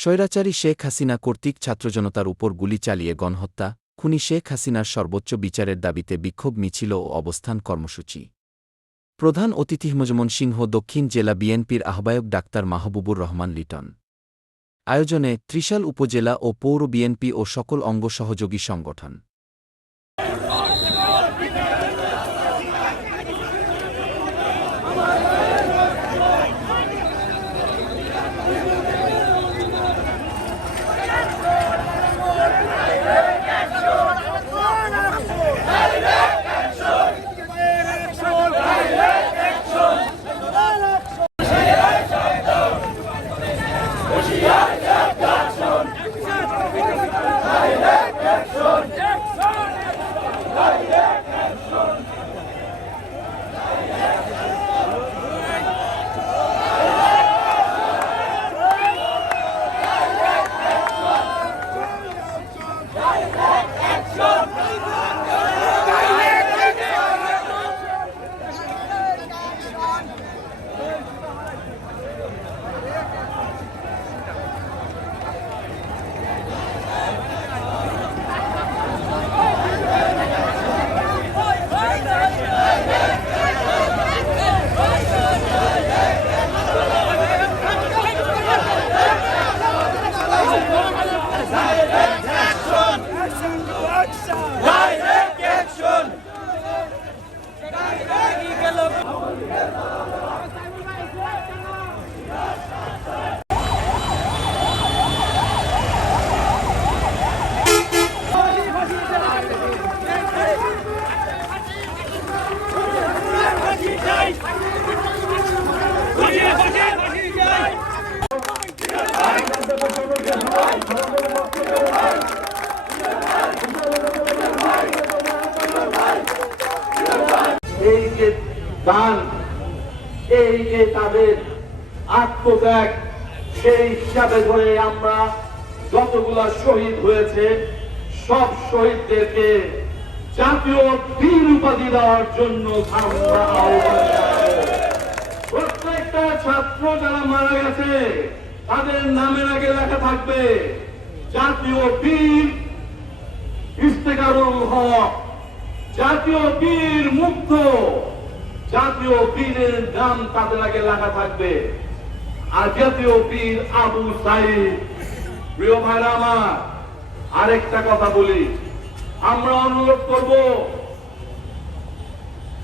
স্বৈরাচারী শেখ হাসিনা কর্তৃক ছাত্রজনতার উপর গুলি চালিয়ে গণহত্যা, খুনি শেখ হাসিনার সর্বোচ্চ বিচারের দাবিতে বিক্ষোভ মিছিল ও অবস্থান কর্মসূচি। প্রধান অতিথি মজমন সিংহ দক্ষিণ জেলা বিএনপির আহ্বায়ক ডাক্তার মাহবুবুর রহমান লিটন। আয়োজনে ত্রিশাল উপজেলা ও পৌর বিএনপি ও সকল অঙ্গ সহযোগী সংগঠন। দান। এই যে তাদের আত্মত্যাগ, সেই হিসাবে ধরে আমরা যতগুলা শহীদ হয়েছে, সব শহীদদেরকে জাতীয় বীর উপাধি দেওয়ার জন্য প্রত্যেকটা ছাত্র যারা মারা গেছে, তাদের নামের আগে লেখা থাকবে, জাতীয় বীর ইস্তেকারুল হক, জাতীয় বীর মুক্ত জাতীয় বীরের নাম তাদের আগে লেখা থাকবে। আর জাতীয় বীর আবু সাইদ। প্রিয় ভাইরা আমার, আরেকটা কথা বলি। আমরা অনুরোধ করব,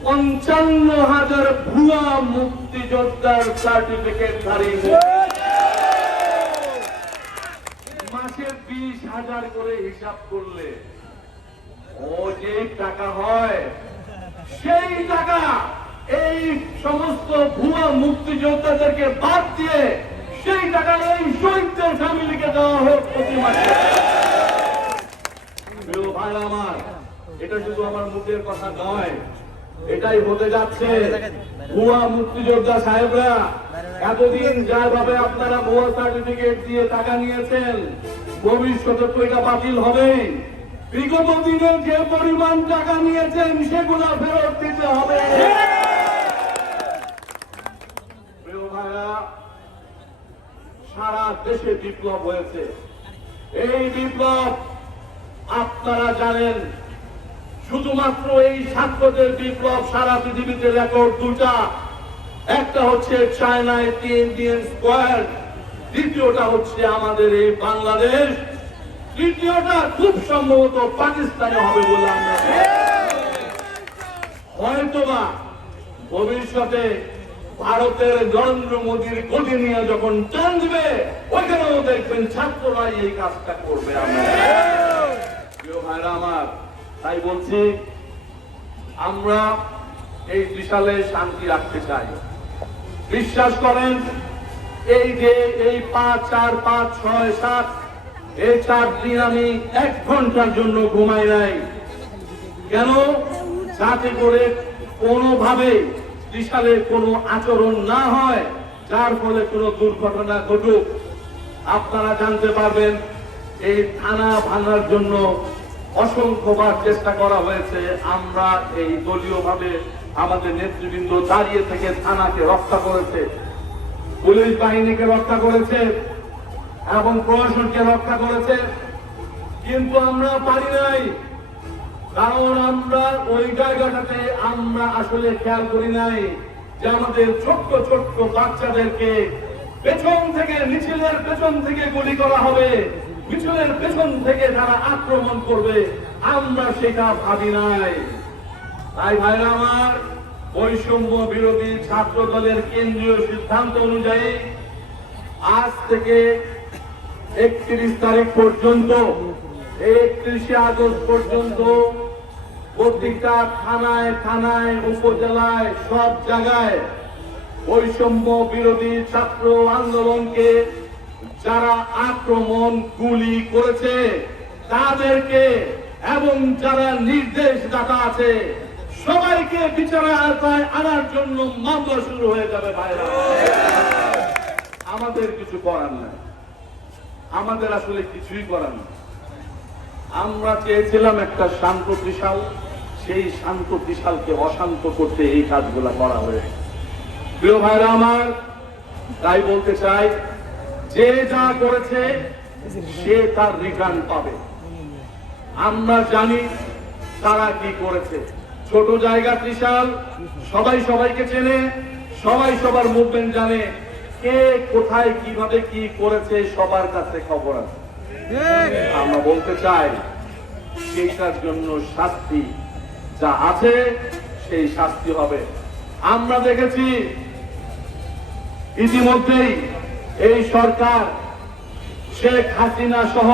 পঞ্চান্ন হাজার ভুয়া মুক্তিযোদ্ধার সার্টিফিকেট ধারী মাসে বিশ হাজার করে হিসাব করলে ও যে টাকা হয়, সেই টাকা এই সমস্ত ভুয়া মুক্তিযোদ্ধাদেরকে বাদ দিয়ে সেই টাকা এই শহীদদের ফ্যামিলিকে দেওয়া হোক প্রতি মাসে আমার, এটা শুধু আমার মুখের কথা নয়, এটাই হতে যাচ্ছে ভুয়া মুক্তিযোদ্ধা সাহেবরা এতদিন যাভাবে আপনারা ভুয়া সার্টিফিকেট দিয়ে টাকা নিয়েছেন, ভবিষ্যতে তো এটা বাতিল হবে। বিগত দিনে যে পরিমাণ টাকা নিয়েছেন, সেগুলো ফেরত দিতে হবে প্রিয় ভাইরা সারা দেশে বিপ্লব হয়েছে। এই বিপ্লব আপনারা জানেন, শুধুমাত্র এই ছাত্রদের বিপ্লব সারা পৃথিবীতে রেকর্ড দুটা একটা হচ্ছে চায়নায় টি ইন্ডিয়ান স্কোয়ার দ্বিতীয়টা হচ্ছে আমাদের এই বাংলাদেশ, তৃতীয়টা খুব সম্ভবত পাকিস্তানে হবে বলে আমরা হয়তোবা ভবিষ্যতে ভারতের নরেন্দ্র মোদীর গতি নিয়ে যখন টানবে ওইখানেও দেখবেন ছাত্ররাই এই কাজটা করবে আমরা। ভাইরা আমার, তাই বলছি, আমরা এই বিশালে শান্তি রাখতে চাই। বিশ্বাস করেন, এই যে এই পাঁচ, চার, পাঁচ, ছয়, সাত এই চার দিন আমি এক ঘণ্টার জন্য ঘুমাই নাই। কেন? যাতে করে কোনোভাবে বিশালে কোনো আচরণ না হয়, যার ফলে কোনো দুর্ঘটনা ঘটুক। আপনারা জানতে পারবেন, এই থানা ভাঙার জন্য অসংখ্যবার চেষ্টা করা হয়েছে। আমরা এই দলীয়ভাবে আমাদের নেতৃবৃন্দ দাঁড়িয়ে থেকে থানাকে রক্ষা করেছে, পুলিশ বাহিনীকে রক্ষা করেছে, এবং প্রশাসনকে রক্ষা করেছে। কিন্তু আমরা পারি নাই। কারণ আমরা ওই জায়গাটাতে আমরা আসলে খেয়াল করি নাই যে আমাদের ছোট্ট ছোট্ট বাচ্চাদেরকে পেছন থেকে, মিছিলের পেছন থেকে গুলি করা হবে। মিছিলের পেছন থেকে তারা আক্রমণ করবে। আমরা সেটা ভাবি নাই। তাই ভাইরা আমার, বৈষম্য বিরোধী ছাত্র দলের কেন্দ্রীয় সিদ্ধান্ত অনুযায়ী আজ থেকে একত্রিশ তারিখ পর্যন্ত, একত্রিশে আগস্ট পর্যন্ত প্রত্যেকটা থানায় থানায়, উপজেলায়, সব জায়গায় বৈষম্য বিরোধী ছাত্র আন্দোলনকে যারা আক্রমণ, গুলি করেছে, তাদেরকে এবং যারা নির্দেশ দাতা আছে, সবাইকে বিচারের আওতায় আনার জন্য মামলা শুরু হয়ে যাবে, ভাইরা। আমাদের কিছু করার নাই। আমাদের আসলে কিছুই করার নাই। আমরা চেয়েছিলাম একটা শান্ত ত্রিশাল সেই শান্ত বিশালকে অশান্ত করতে এই কাজগুলো করা হয়েছে। প্রিয় ভাইরা আমার, তাই বলতে চাই, যে যা করেছে, সে তার রিটার্ন পাবে। আমরা জানি তারা কি করেছে। ছোট জায়গা ত্রিশাল, সবাই সবাইকে চেনে, সবাই সবার মুভমেন্ট জানে, কে কোথায় কীভাবে কি করেছে সবার কাছে খবর আছে। আমরা বলতে চাই, সেইটার জন্য শাস্তি যা আছে সেই শাস্তি হবে। আমরা দেখেছি ইতিমধ্যেই এই সরকার শেখ হাসিনা সহ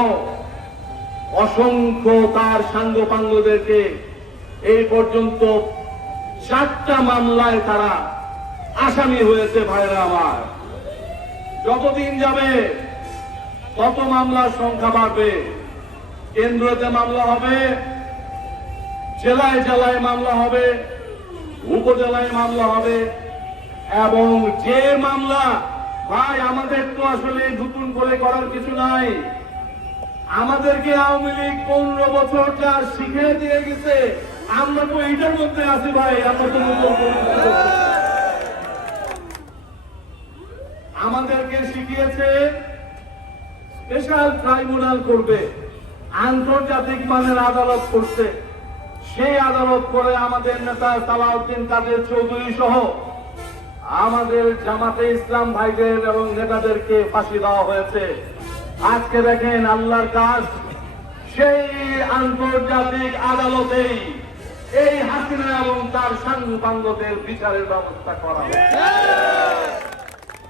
অসংখ্য তার সাঙ্গপাঙ্গদেরকে এই পর্যন্ত চারটা মামলায় তারা আসামি হয়েছে ভাইরা আমার। যতদিন যাবে তত মামলার সংখ্যা বাড়বে। কেন্দ্রতে মামলা হবে জেলায় জেলায় মামলা হবে, উপজেলায় মামলা হবে, এবং যে মামলা ভাই আমাদের তো আসলে নতুন করে করার কিছু নাই আমাদেরকে আওয়ামী লীগ পনেরো বছর যা শিখে দিয়ে গেছে, আমরা তো এইটার মধ্যে আছি ভাই, আমরা। আমাদেরকে শিখিয়েছে স্পেশাল ট্রাইব্যুনাল করবে, আন্তর্জাতিক মানের আদালত করছে সেই আদালত করে আমাদের নেতা সালাউদ্দিন কাদের চৌধুরী সহ আমাদের জামাতে ইসলাম ভাইদের এবং নেতাদেরকে ফাঁসি দেওয়া হয়েছে। আজকে দেখেন আল্লাহর কাজ, সেই আন্তর্জাতিক আদালতেই এই হাসিনা এবং তার সাঙ্গুপাঙ্গদের বিচারের ব্যবস্থা করা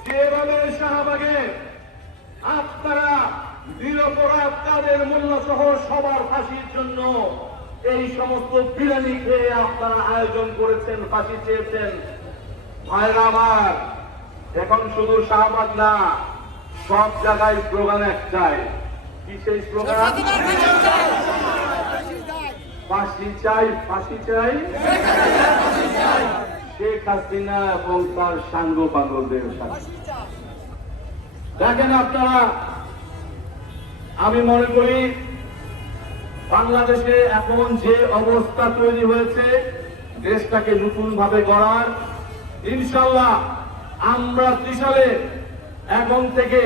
যেভাবে শাহবাগে আপনারা নিরপরাধ কাদের মূল্য সহ সবার ফাঁসির জন্য এই সমস্ত বিরিয়ানি খেয়ে আপনারা আয়োজন করেছেন, ফাঁসি চেয়েছেন। ভাইরা আমার, এখন শুধু শাহবাগ না, সব জায়গায় স্লোগান একটাই, কি সেই স্লোগান? ফাঁসি চাই ফাঁসি চাই। শেখ হাসিনা এবং তার সাঙ্গ পাগলদের দেখেন আপনারা, আমি মনে করি বাংলাদেশে এখন যে অবস্থা তৈরি হয়েছে, দেশটাকে নতুন ভাবে গড়ার, ইনশাল্লাহ আমরা ত্রিশালে এখন থেকে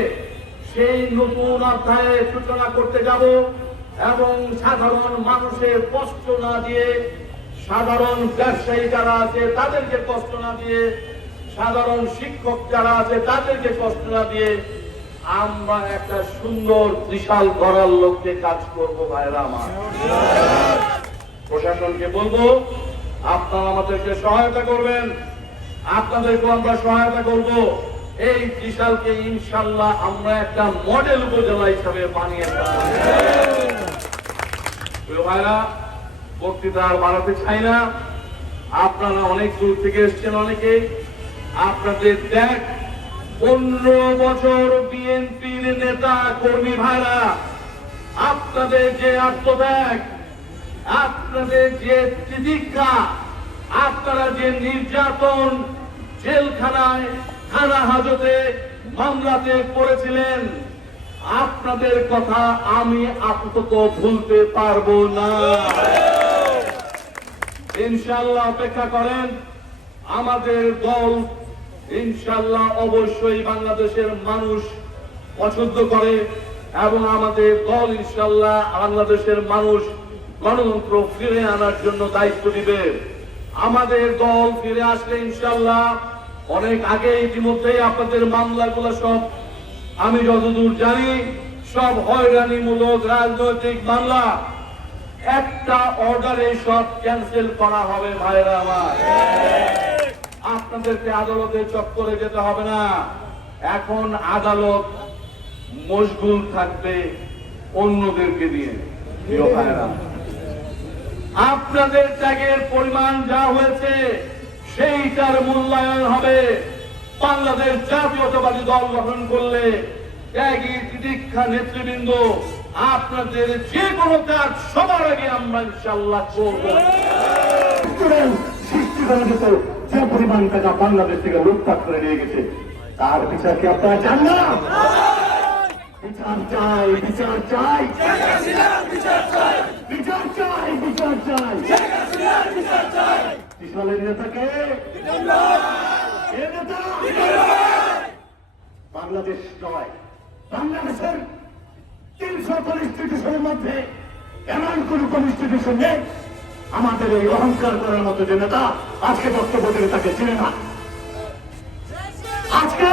সেই নতুন অধ্যায়ের সূচনা করতে যাব এবং সাধারণ মানুষের কষ্ট না দিয়ে, সাধারণ ব্যবসায়ী যারা আছে তাদেরকে কষ্ট না দিয়ে, সাধারণ শিক্ষক যারা আছে তাদেরকে কষ্ট না দিয়ে আমরা একটা সুন্দর, বিশাল করার লক্ষ্যে কাজ করব ভাইরা আমার। প্রশাসনকে বলব, আপনারা আমাদেরকে সহায়তা করবেন। আপনাদেরকে আমরা সহায়তা করব। এই বিশালকে ইনশাল্লাহ আমরা একটা মডেল উপজেলা হিসাবে বানিয়ে। ভাইরা, বক্তৃতা আর বাড়াতে চাই না। আপনারা অনেক দূর থেকে এসছেন অনেকেই আপনাদের দেখ পনেরো বছর বিএনপির নেতা কর্মী ভাইরা, আপনাদের যে আত্মত্যাগ, আপনাদের যে তিতিক্ষা, আপনারা যে নির্যাতন জেলখানায় থানা হাজতে, মামলাতে করেছিলেন, আপনাদের কথা আমি আপাতত ভুলতে পারব না। ইনশাল্লাহ অপেক্ষা করেন, আমাদের দল ইনশাল্লাহ অবশ্যই বাংলাদেশের মানুষ পছন্দ করে এবং আমাদের দল ইনশাল্লাহ বাংলাদেশের মানুষ গণতন্ত্র ফিরে আনার জন্য দায়িত্ব দিবে। আমাদের দল ফিরে আসলে ইনশাল্লাহ অনেক আগে ইতিমধ্যেই আপনাদের মামলাগুলো সব আমি যতদূর জানি, সব হয়রানিমূলক রাজনৈতিক মামলা। একটা অর্ডারে সব ক্যান্সেল করা হবে ভাইরা আমার। আপনাদেরকে আদালতে চক্করে যেতে হবে না। এখন আদালত মশগুল থাকবে অন্যদেরকে দিয়ে আপনাদের ত্যাগের পরিমাণ যা হয়েছে, সেইটার মূল্যায়ন হবে। বাংলাদেশ জাতীয়তাবাদী দল গঠন করলে ত্যাগী তিতিক্ষা নেতৃবৃন্দ আপনাদের যে কোনো কাজ সবার আগে আমরা ইনশাল্লাহ করব। সৃষ্টি করা যে পরিমাণ টাকা বাংলাদেশ থেকে লুটপাট করে নিয়ে গেছে। তার বিচার কি আপনারা চান না? বাংলাদেশ নয়, বাংলাদেশের তিনশো কনস্টিটিউশনের মধ্যে এমন কোন কনস্টিটিউশন নেই। আমাদের এই অহংকার করার মতো যে নেতা আজকে বক্তব্য দিলে তাকে চিনে না। আজকে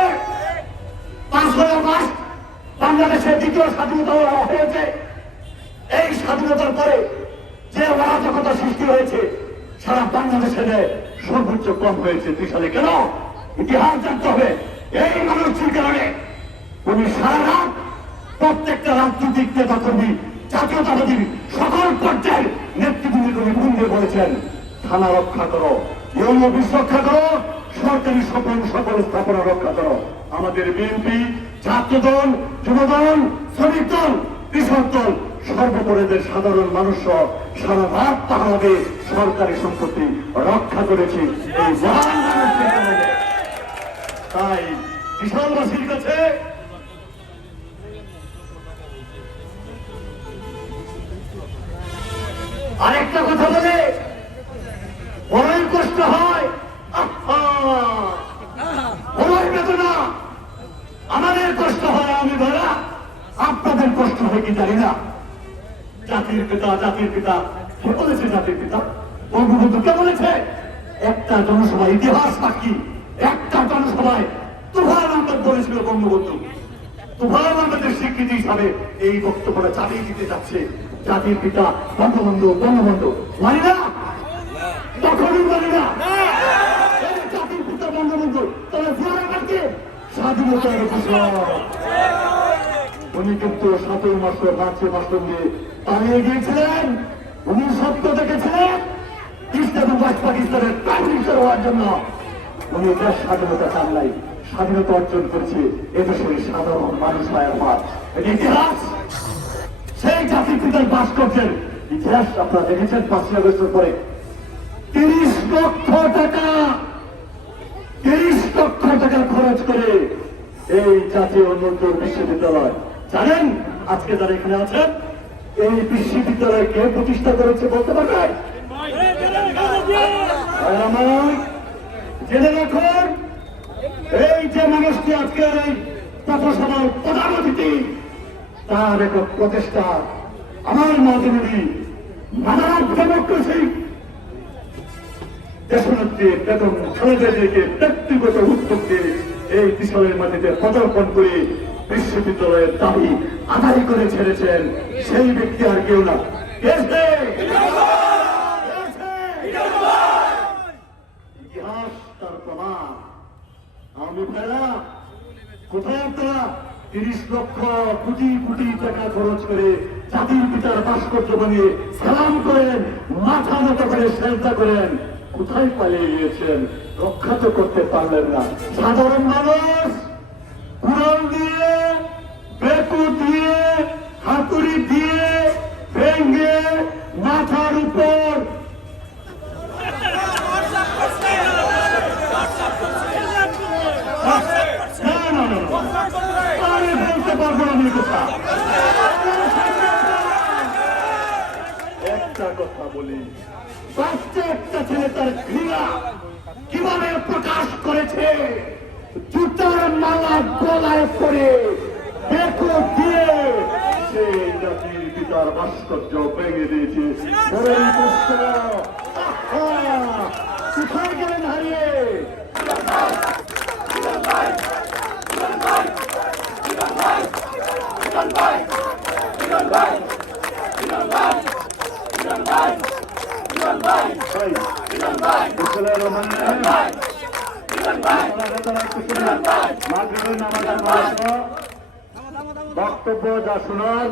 পাঁচশো মাস বাংলাদেশের দ্বিতীয় স্বাধীনতা হয়েছে। এই স্বাধীনতার পরে যে অরাজকতা সৃষ্টি হয়েছে, সারা বাংলাদেশে যে সর্বোচ্চ কম হয়েছে দুই সালে। কেন? ইতিহাস জানতে হবে। এই মানুষটির কারণে উনি সারা রাত প্রত্যেকটা রাজনৈতিক নেতা কর্মী জাতীয়তাবাদী সকল পর্যায়ের নেতৃবৃন্দ বলেছেন, থানা রক্ষা করো ইউন অফিস রক্ষা করো, সরকারি সকল সকল স্থাপনা রক্ষা করো আমাদের বিএনপি, ছাত্রদল, যুবদল, শ্রমিক দল, কৃষক দল, সর্বোপরিদের সাধারণ মানুষ সারা রাত পাহাড়ে সরকারি সম্পত্তি রক্ষা করেছি। তাই বিশালবাসীর কাছে পিতা জাতির পিতা কে বলেছে জাতির পিতা। বঙ্গবন্ধু কে বলেছে? একটা জনসভা ইতিহাস সাক্ষী একটা জনসভায় তুফান আহমেদ বলেছিল বঙ্গবন্ধু। তুফান আহমেদের স্বীকৃতি হিসাবে এই বক্তব্যটা চালিয়ে দিতে যাচ্ছে জাতির পিতা বঙ্গবন্ধু বঙ্গবন্ধু। মানি না? তখনই মানি না। জাতির পিতা বঙ্গবন্ধু তারা জিয়ারা কাটছে স্বাধীনতার ঘোষণা। উনি কিন্তু সতেরো মাসে মার্চে মাস দিয়ে পালিয়ে গিয়েছিলেন উনি সত্য দেখেছিলেন পাকিস্তানের প্রাইম হওয়ার জন্য। উনি দেশ স্বাধীনতা চান নাই, স্বাধীনতা অর্জন করেছে এদেশের সাধারণ মানুষ মার এটি ইতিহাস। সেই জাতির পিতার ভাস্কর্যের ইতিহাস আপনারা দেখেছেন পাঁচই আগস্টের পরে। তিরিশ লক্ষ টাকা, তিরিশ লক্ষ টাকা খরচ করে এই জাতীয় নতুন বিশ্ববিদ্যালয়। জানেন আজকে যারা এখানে আছেন? এই বিশ্ববিদ্যালয় কে প্রতিষ্ঠা করেছে বলতে পারবেন রাখুন, এই যে মানুষটি আজকের এই পথসভার প্রধান অতিথি তার এক প্রচেষ্টা আমার মাধ্যমে মানব ডেমোক্রেসি। দেশনেত্রী বেগম খালেদা ব্যক্তিগত উদ্যোগ দিয়ে এই বিশালের মাটিতে পদার্পণ করে বিশ্ববিদ্যালয়ের দাবি আদায় করে ছেড়েছেন সেই ব্যক্তি আর কেউ না? ইতিহাস তার প্রমাণ। কোথায় আপনারা? তিরিশ লক্ষ কোটি কোটি টাকা খরচ করে জাতির পিতার ভাস্কর্য বানিয়ে সালাম করেন, মাথা নত করে সেলতা করেন। কোথায় পালিয়ে গিয়েছেন? রক্ষা তো করতে পারলেন না। সাধারণ মানুষ কুড়াল দিয়ে বেকু দিয়ে হাতুড়ি দিয়ে ভেঙ্গে মাথার উপর না, না, না, না। আরে বলতে পারব না আমি কথা একটা কথা বলি প্রত্যেকটা ছেলে তার ঘৃণা কীভাবে প্রকাশ করেছে জুতার মালা গলায় পরে ঠোঁট দিয়ে সেই জাতির পিতার ভাস্কর্য ভেঙে দিয়েছে বরং পুষ্ট আহা! কোথায় গেলেন হারিয়ে ভাই, বিসমিল্লাহির রহমানির রহিম। মাগরিবের নামাজের পর বক্তব্য যা শোনার